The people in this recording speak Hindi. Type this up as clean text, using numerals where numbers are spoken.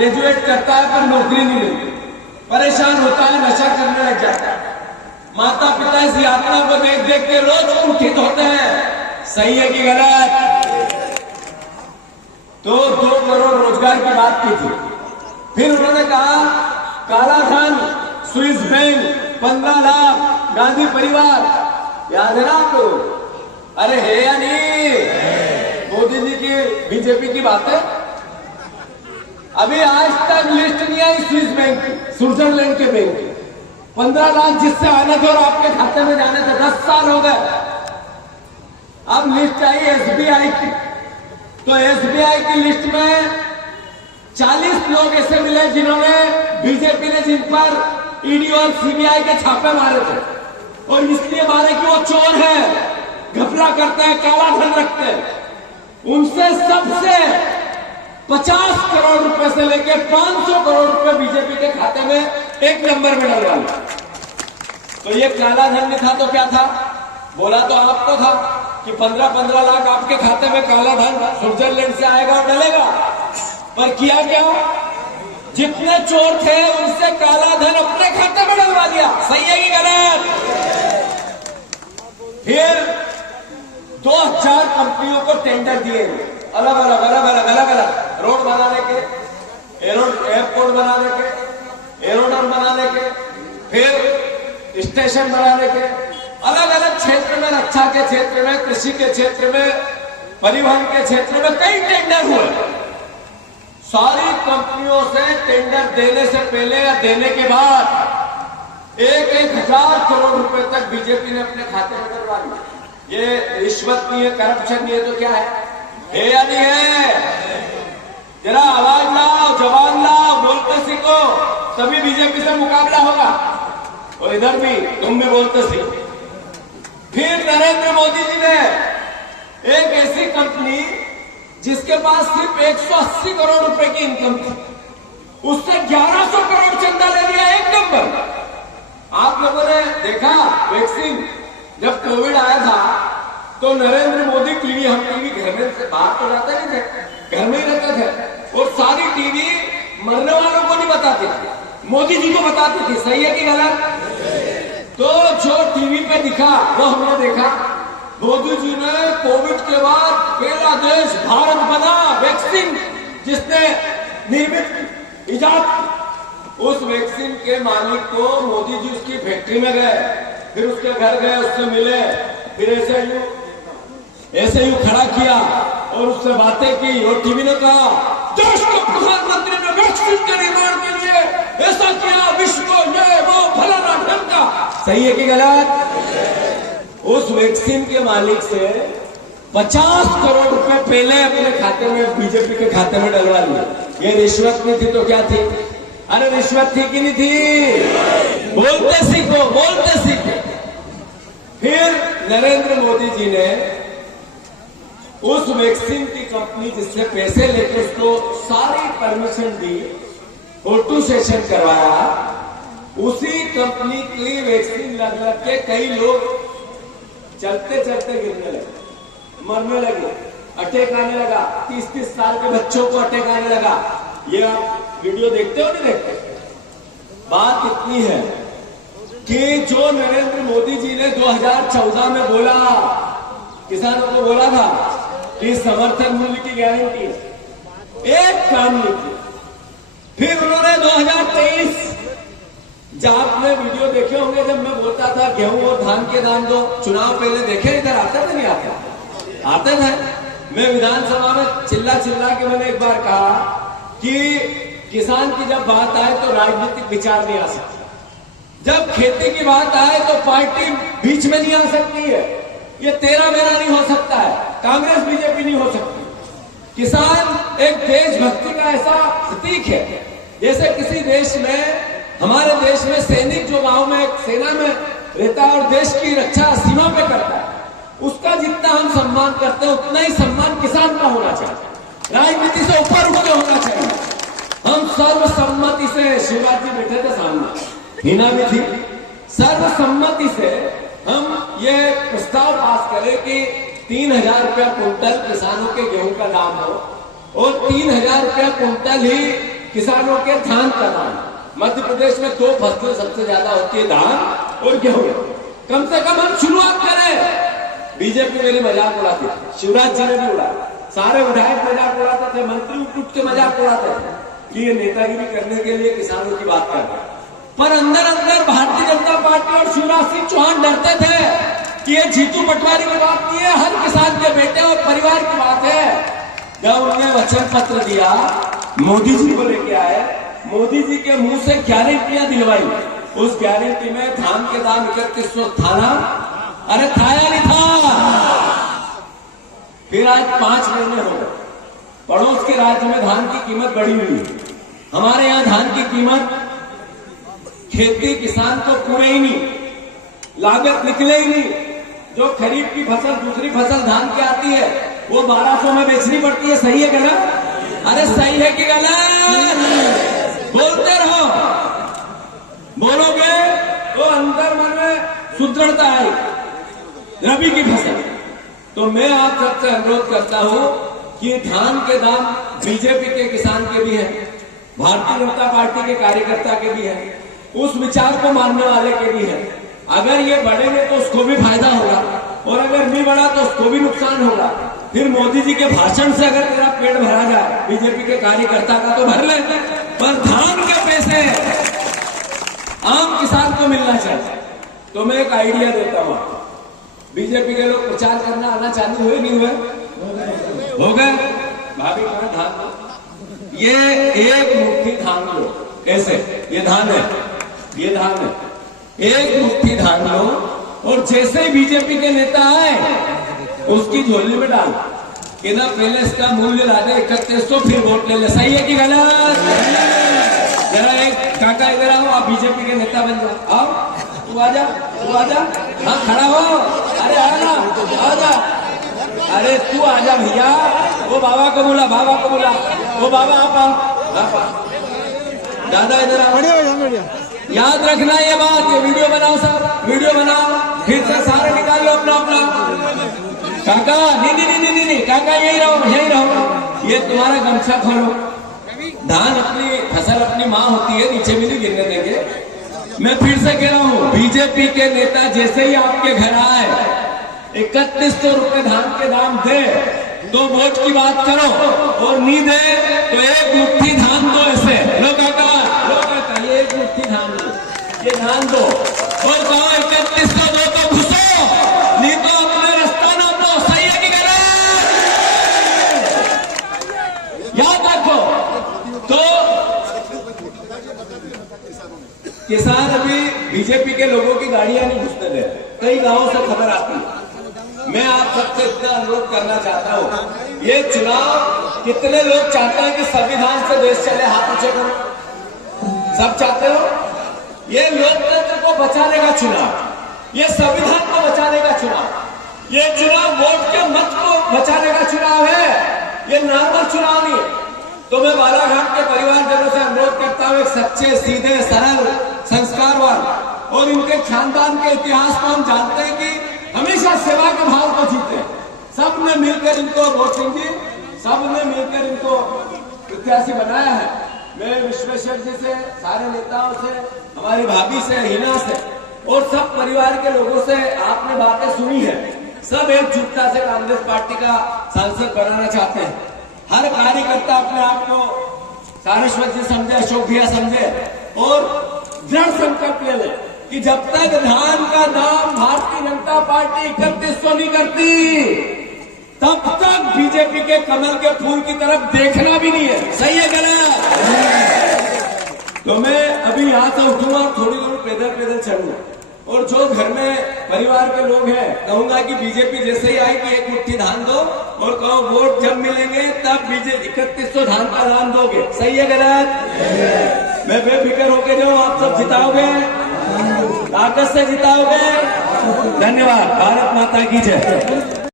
ग्रेजुएट करता है पर नौकरी नहीं मिलती, परेशान होता है, नशा करने लग जाता है। माता पिता इस यातना को देख देख के रोज कुंठित होते हैं। सही है कि गलत? तो 2 करोड़ रोजगार की बात की थी। फिर उन्होंने कहा काला धन, स्विस बैंक, 15 लाख, गांधी परिवार, याद है ना आपको? अरे है या नहीं? मोदी जी की बीजेपी की बात है। अभी आज तक लिस्ट नहीं आई स्विस बैंक की, स्विट्जरलैंड के बैंक की। 15 लाख जिससे आने थे और आपके खाते में जाने थे, 10 साल हो गए। अब लिस्ट आई एसबीआई की, तो एसबीआई की लिस्ट में 40 लोग ऐसे मिले जिन्होंने, बीजेपी ने जिन पर ईडी और सीबीआई के छापे मारे थे, और इसलिए मारे कि वो चोर है, घपला करते हैं, काला धन रखते हैं। उनसे सबसे 50 करोड़ रुपए से लेकर 500 करोड़ रुपए बीजेपी के खाते में एक नंबर में डलवा लिया। तो ये काला धन नहीं था तो क्या था? बोला तो आपको था कि 15-15 लाख आपके खाते में काला धन स्विट्जरलैंड से आएगा और डलेगा। पर किया क्या? जितने चोर थे उनसे काला धन अपने खाते में डलवा लिया। सही है कि गलत? फिर 2000 कंपनियों को टेंडर दिए, अलग अलग रोड बनाने के, एयरपोर्ट बनाने के, एरोड्रोम बनाने के, फिर स्टेशन बनाने के, अलग अलग क्षेत्र में, रक्षा के क्षेत्र में, कृषि के क्षेत्र में, परिवहन के क्षेत्र में कई टेंडर हुए। सारी कंपनियों से टेंडर देने से पहले या देने के बाद 1,000 करोड़ रुपए तक बीजेपी ने अपने खाते में डलवा दिया। ये रिश्वत नहीं है, करप्शन नहीं है तो क्या है या नहीं है? जरा आवाज लाओ, जवान लाओ, बोलते सीखो, तभी बीजेपी से मुकाबला होगा। और इधर भी तुम भी बोलते सीखो। फिर नरेंद्र मोदी जी ने एक ऐसी कंपनी जिसके पास सिर्फ 180 करोड़ रुपए की इनकम थी, उससे 1100 करोड़ चंदा ले लिया, एक नंबर। आप लोगों ने देखा वैक्सीन जब कोविड आया था तो नरेंद्र मोदी टीवी, हम टीवी घर में से बाहर तो जाते नहीं थे, घर में ही रहते थे, और सारी टीवी मरने वालों को नहीं बताती थी, मोदी जी को बताती थी। सही है कि गलत? तो जो टीवी पे दिखा वो हमने देखा। मोदी जी ने कोविड के बाद पहला देश भारत बना, वैक्सीन जिसने निर्मित इजाद, उस वैक्सीन के मालिक को मोदी जी उसकी फैक्ट्री में गए, फिर उसके घर गए, उससे मिले, फिर ऐसे यूं खड़ा किया और उससे बातें की। और टीवी ने कहा देश के प्रधानमंत्री ने वैक्सीन के निर्माण के लिए ऐसा किया, विश्व को ये वो फलाना ढंका। सही है कि गलत? उस वैक्सीन के मालिक से 50 करोड़ रुपए पहले अपने खाते में, बीजेपी के खाते में डलवा लिए। ये रिश्वत नहीं थी तो क्या थी? अरे रिश्वत थी कि नहीं थी? बोलते सीखो, बोलते सीखो। फिर नरेंद्र मोदी जी ने उस वैक्सीन की कंपनी जिससे पैसे लेकर उसको सारी परमिशन दी, फोटो सेशन करवाया, उसी कंपनी की वैक्सीन लग लग के कई लोग चलते चलते गिरने लगे, मरने लगे, अटैक आने लगा, 30-30 साल के बच्चों को अटैक आने लगा। ये आप वीडियो देखते हो नहीं देखते? बात इतनी है कि जो नरेंद्र मोदी जी ने 2014 में बोला, किसानों को बोला था कि समर्थन मूल्य की गारंटी है, एक काम नहीं किया। फिर उन्होंने 2023, जब आपने वीडियो देखे होंगे जब मैं बोलता था गेहूं और धान के दाम दो, चुनाव पहले देखे, इधर आते थे नहीं आते थे। मैं विधानसभा में चिल्ला के मैंने एक बार कहा कि किसान की जब बात आए तो राजनीतिक विचार नहीं आ सकता, जब खेती की बात आए तो पार्टी बीच में नहीं आ सकती है, ये तेरा मेरा नहीं हो सकता है, कांग्रेस बीजेपी नहीं हो सकती। किसान एक देशभक्ति का ऐसा प्रतीक है, जैसे किसी देश में, हमारे देश में सैनिक जो गांव में सेना में रहता है और देश की रक्षा सीमा पे करता है, उसका जितना हम सम्मान करते हैं उतना ही सम्मान किसान का होना चाहिए, राजनीति से ऊपर उठ के होना चाहिए। हम सर्वसम्मति से, शिवराज जी बैठे थे सामने, हिना भी थी, सर्वसम्मति से हम ये प्रस्ताव पास करें कि 3,000 रुपया कुंटल किसानों के गेहूं का दाम हो और 3,000 रुपया कुंटल ही किसानों के धान का दाम। मध्य प्रदेश में 2 फसलें सबसे ज्यादा होती है, धान और गेहूं। कम से कम हम शुरुआत करें। बीजेपी मेरी मजाक उड़ाती थी, शिवराज जी ने भी उड़ाया, सारे विधायक मजाक उड़ाते थे, मंत्री उठ के मजाक उड़ाते थे कि ये नेतागिरी करने के लिए किसानों की बात कर रहे हैं। पर अंदर अंदर भारतीय जनता पार्टी और शिवराज सिंह चौहान डरते थे कि ये जीतू पटवारी की बात नहीं है, हर किसान के बेटे और परिवार की बात है। जब उन्होंने वचन पत्र दिया, मोदी जी को लेके आए, मोदी जी के मुंह से गारंटियां दिलवाई, उस गारंटी में धान के दाम 3100 था ना? अरे था या नहीं था? फिर आज 5 महीने हो गए, पड़ोस के राज्य में धान की कीमत बढ़ी हुई है। हमारे यहाँ धान की कीमत खेती किसान को पूरे ही नहीं, लागत निकले ही नहीं। जो खरीफ की फसल, दूसरी फसल धान की आती है, वो 1200 में बेचनी पड़ती है। सही है गलत? अरे सही है कि गलत? बोलते रहो, बोलोगे तो अंदर मन में सुदृढ़ता आएगी। रबी की फसल तो मैं आप सबसे अनुरोध करता हूं कि धान के दाम बीजेपी के किसान के भी है, भारतीय जनता पार्टी के कार्यकर्ता के भी है, उस विचार को मानने वाले के भी है। अगर ये बढ़ेंगे तो उसको भी फायदा होगा, और अगर नहीं बढ़ा तो उसको भी नुकसान होगा। फिर मोदी जी के भाषण से अगर तेरा पेट भरा जाए बीजेपी के कार्यकर्ता का तो भर ले, पर धान के पैसे आम किसान को मिलना चाहिए। तो मैं एक आइडिया देता हूं, बीजेपी के लोग प्रचार करना आना चालू हुए नहीं हुए? हो गए। भाभी कहां धान लो? ये एक मुट्ठी धान लो। कैसे? ये धान है, ये धान है, एक मुट्ठी धान लो, और जैसे ही बीजेपी के नेता आए उसकी झोली में डाल कि ना पहले इसका मूल्य ला दे 3100, फिर वोट ले ले। सही है कि गलत? जरा एक काका इधर आओ, आप बीजेपी के नेता बन जाओ। आओ, तू आजा, तू आजा। हाँ खड़ा हो, अरे आजा, आजा, अरे तू आजा भैया। वो बाबा को बोला, बाबा को बोला, वो बाबा आप आओ, दादा इधर आओ। याद रखना ये बात, ये वीडियो बनाओ सब, वीडियो बनाओ, फिर से सारे निकाल लो अपना अपना। काका नहीं नहीं नहीं नहीं नहीं, काका यही रहो, यही रहो। ये तुम्हारा गमछा खोलो। धान अपनी फसल अपनी माँ होती है, नीचे भी नहीं गिरने देंगे। मैं फिर से कह रहा हूँ, बीजेपी के नेता जैसे ही आपके घर आए 3100 रुपए धान के दाम दे तो वोट की बात करो, और नहीं दे तो एक मुट्ठी धान दो। ऐसे लो काका, ये एक मुट्ठी धान दो, ये धान दो, और कहो 3100 दो तो घुसो, नहीं तो अपने रास्ता ना दो। सही है कि गलत? याद रखो। तो किसान अभी बीजेपी के लोगों की गाड़ियां नहीं घुसने दे, कई गांवों से खबर आती है। मैं आप सबसे इतना अनुरोध करना चाहता हूं, ये चुनाव कितने लोग चाहते हैं कि संविधान से देश चले? हाथ ऊंचे करो। सब चाहते हो? ये लोकतंत्र को बचाने का चुनाव, ये संविधान को बचाने का चुनाव, ये चुनाव वोट के मत को बचाने का चुनाव है, ये नॉर्मल चुनाव नहीं है। तो मैं बालाघाट के परिवारजनों से अनुरोध करता हूं, एक सच्चे, सीधे, सरल, संस्कारवान और इनके खानदान के इतिहास को हम जानते हैं कि हमेशा सेवा के भाव को जीते। सबने मिलकर इनको, वोटिंग जी, सबने मिलकर इनको प्रत्याशी बनाया है। मैं विश्वेश्वर जी से, सारे नेताओं से, हमारी भाभी से, हिना से और सब परिवार के लोगों से आपने बातें सुनी है। सब एकजुटता से कांग्रेस पार्टी का सांसद बनाना चाहते हैं। हर कार्यकर्ता अपने आप को सारस्वत जी समझे, अशोक भैया समझे, और दृढ़ संकल्प ले ले कि जब तक धान का दाम भारतीय जनता पार्टी 3100 नहीं करती, तब तक बीजेपी के कमल के फूल की तरफ देखना भी नहीं है। सही है गलत? तो मैं अभी यहां से उठूंगा और थोड़ी दूर पैदल पैदल चलूंगा, और जो घर में परिवार के लोग हैं कहूंगा कि बीजेपी जैसे ही आए कि एक मुट्ठी धान दो, और कहो वोट जब मिलेंगे तब बीजेपी 3100 धान का दाम दोगे। सही है गलत? मैं बेफिक्र होके जाऊं, आप सब जिताओगे, ताकत से जिताओगे। धन्यवाद। भारत माता की जय।